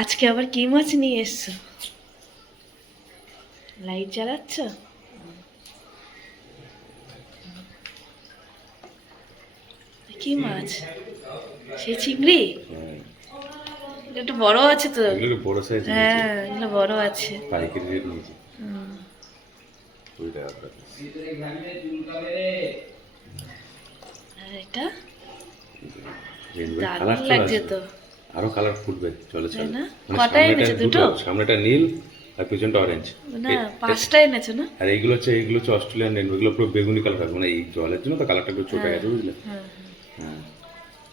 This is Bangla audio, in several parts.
আজকে আবার কি মাছ নিয়ে এসছো? লাইট জ্বালাচ্ছ? কি মাছ? সে চিংড়ি? একটু বড় আছে তো। এগুলো বড় সাইজ। হ্যাঁ, এগুলো বড় আছে। পাইকারি রেট নিয়েছি। আর এটা কালার দারুণ লাগছে তো। আরো কালার ফুটবে, চলে চলে না? কটা এনেছো? দুটো? সামনেটা নীল আর পিছনটা অরেঞ্জ। না, 5টা এনেছো না? আর এইগুলো হচ্ছে অস্ট্রেলিয়ান রেনবো, এগুলো পুরো বেগুনি কালার হবে, মানে এই জলের জন্য তো কালারটা একটু চটে গেছে, বুঝলে? হ্যাঁ।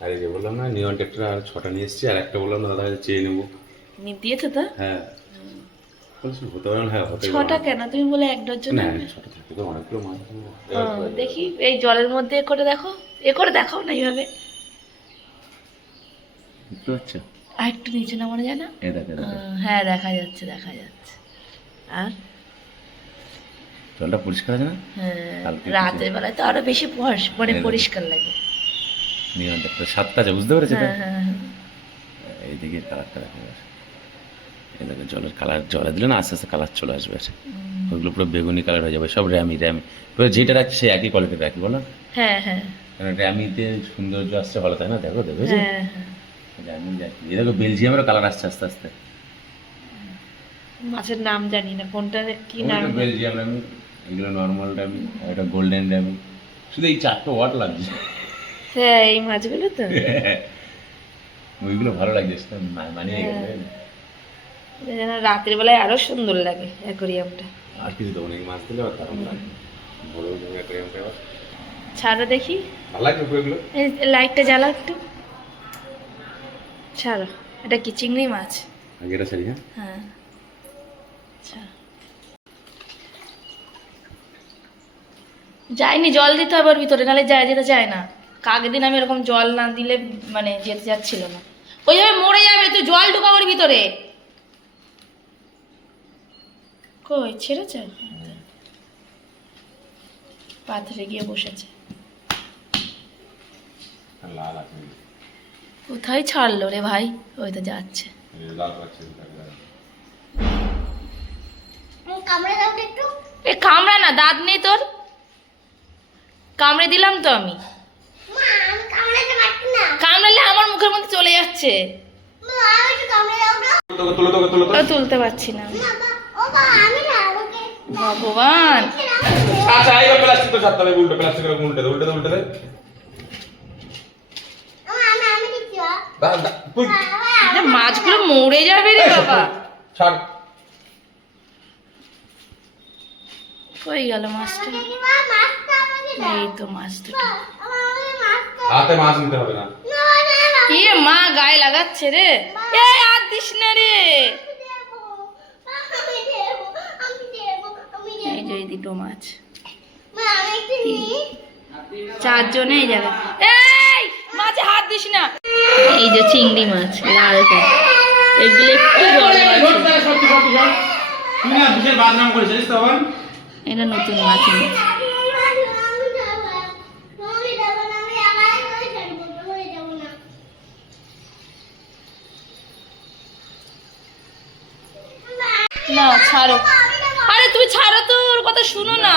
আর এই যে বললাম না নিয়ন টেক্টরা আর 6টা নিয়ে এসেছি, আর একটা বললাম না দাদা কাছে চেয়ে নেবো। দিয়েছো তো? হ্যাঁ হতে পারে না। হ্যাঁ হতে 6টা কেন? তুমি বলে 1 ডজন না, আনবে। 6টা থাকে তো অনেকগুলো মাছ। দেখি এই জলের মধ্যে করে দেখো, করে দেখাও না এইভাবে। বুঝতে পারছো? আর একটু নিচে না মনে যায় না? হ্যাঁ, দেখা যাচ্ছে। আর জলটা পরিষ্কার আছে না? হ্যাঁ, রাতের বেলায় তো আরো বেশি পরিষ্কার লাগে। নিয়ন টেক্টর 7টা আছে, বুঝতে পেরেছো? হ্যাঁ। এইদিকে কালারটা দেখা যাচ্ছে, এই দেখো জলের কালার, জলে দিলে না আস্তে আস্তে কালার চলে আসবে। ওইগুলো পুরো বেগুনি কালার হয়ে যাবে, সব র্যামি পুরো যেটা রাখছি সেই একই কোয়ালিটির রাখি, বলো? হ্যাঁ। কারণ র্যামিতে সৌন্দর্য আসছে ভালো, তাই না? দেখেছো? হ্যাঁ। র্যামি রাখি, এই দেখো বেলজিয়ামেরও কালার আসছে আস্তে আস্তে। মাছের নাম জানি না কোনটা কি নাম। বেলজিয়াম র্যামি, এগুলো নর্মাল র্যামি, আর এটা গোল্ডেন র্যামি। শুধু এই 4টা ওয়াট লাগছে। হ্যাঁ, এই মাছগুলো তো। ওইগুলো ভালো লাগছে, মানিয়ে গেছে। যেন রাতের বেলায় আরো সুন্দর লাগে অ্যাকোরিয়ামটা। আর কিছু দেবো না, এই মাছ দিলে আর দারুণ লাগবে। বড় অ্যাকোরিয়ামটা এবার ছাড়ো দেখি, ভালো লাগবে ওইগুলো। এই লাইটটা জ্বালা একটু। ছাড়ো। এটা কি চিংড়ি মাছ? আগে এটা ছাড়ি। হ্যাঁ হ্যাঁ, আচ্ছা। যায়নি, জল দিতে হবে ওর ভিতরে, নাহলে যেতে চায় না। আগের দিন আমি এরকম জল না দিলে মানে যেতে যাচ্ছিল না। ওইভাবে মরে যাবে, তুই জল ঢুকাও ওর ভিতরে। কই ছেড়েছে? পাথরে গিয়ে বসেছে। লাল আছে, কোথায় ছাড়লো রে ভাই? ওই তো যাচ্ছে। লাল আছে। কামড়ে দাও একটু। এ কামড়া না, দাঁত নেই তোর? কামড়ে দিলাম তো আমি। মা আমি কামড়াতে পারছি না। কামড়ালে আমার মুখের মধ্যে চলে যাচ্ছে। মা আমি একটু কামড়ে দাও না। তুলতে পারছি না আমি। ও মা আমি না ওকে। ভগবান, আচ্ছা এই প্লাস্টিক তো ছাড়তে হবে, উল্টো প্লাস্টিকের উল্টে দে। আমি দিচ্ছি তুই মাছগুলো মরে যাবে রে বাবা। ছাড়। কই গেল মাছটা? মা মাছটা আমাকে দাও। এই তো মাছ দুটো। আমাকে মাছটা হাতে মাছ নিতে হবে না। এ মা গায়ে লাগাচ্ছে রে। এ আর দিস না রে। এই যে এই দুটো মাছ, 4 জনেই যাবে। এই মাছে হাত দিস না। এই যে চিংড়ি মাছ লাল কালার, এগুলো একটু বড় আছে। তুই না বিশেষ বাদনাম করেছিস তো আবার। এটা নতুন মাছ। না ছাড়ো, আরে তুমি ছাড়ো তো, ওর কথা শুনো না।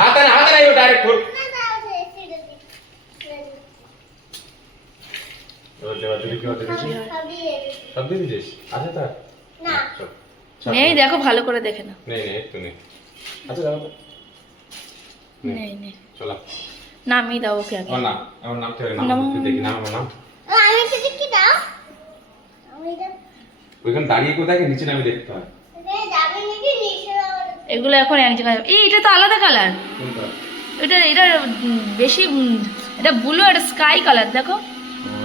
হাতে নাই ডাইরেক্ট খোল। সব দিয়ে দিয়েছিস? আছে তার? নেই, দেখো ভালো করে দেখে না। নেই একটু নেই। আচ্ছা যাও তো। নেই চলা। নামিয়ে দাও ওকে আগে। না আমার নাম থেকে নাম দেখি, নাম আমার নাম। আমি একটু কি দাও। আমি দাও। ওইখানে দাঁড়িয়ে কোথায় নিচে নামে দেখতে হয়। যাবে নাকি নিচে যাবে। এগুলো এখন এক জায়গায়। এই এটা তো আলাদা কালার। কোনটা? এটা বেশি, এটা ব্লু আর স্কাই কালার। দেখো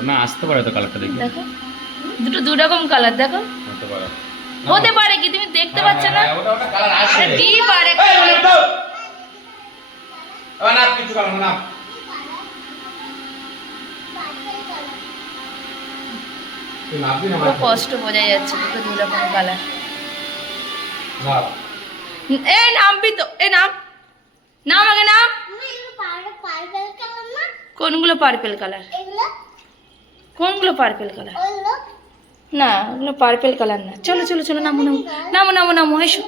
না আসতে পারে তো কালারটা দেখি। দেখো দুটো দুই রকম কালার। দেখো হতে পারে। হতে পারে কি, তুমি দেখতে পাচ্ছ না? ওটা কালার আসে। আরে কি পারে। এই বলে দাও। আবার না কিছু কালার না। তুই নাবি না পুরো কষ্ট বোঝা যাচ্ছে, দুটো দুই রকম কালার। না এই নামবি তো, এই নাম আগে নাম। আমি একটু পাউডার কালার না। কোনগুলো পার্পেল কালার? এগুলো কোনগুলো পার্পেল কালার? ওইগুলো না ওগুলো পার্পেল কালার না। চলো চলো চলো, নামো নামো নামো নামো নামো, এসো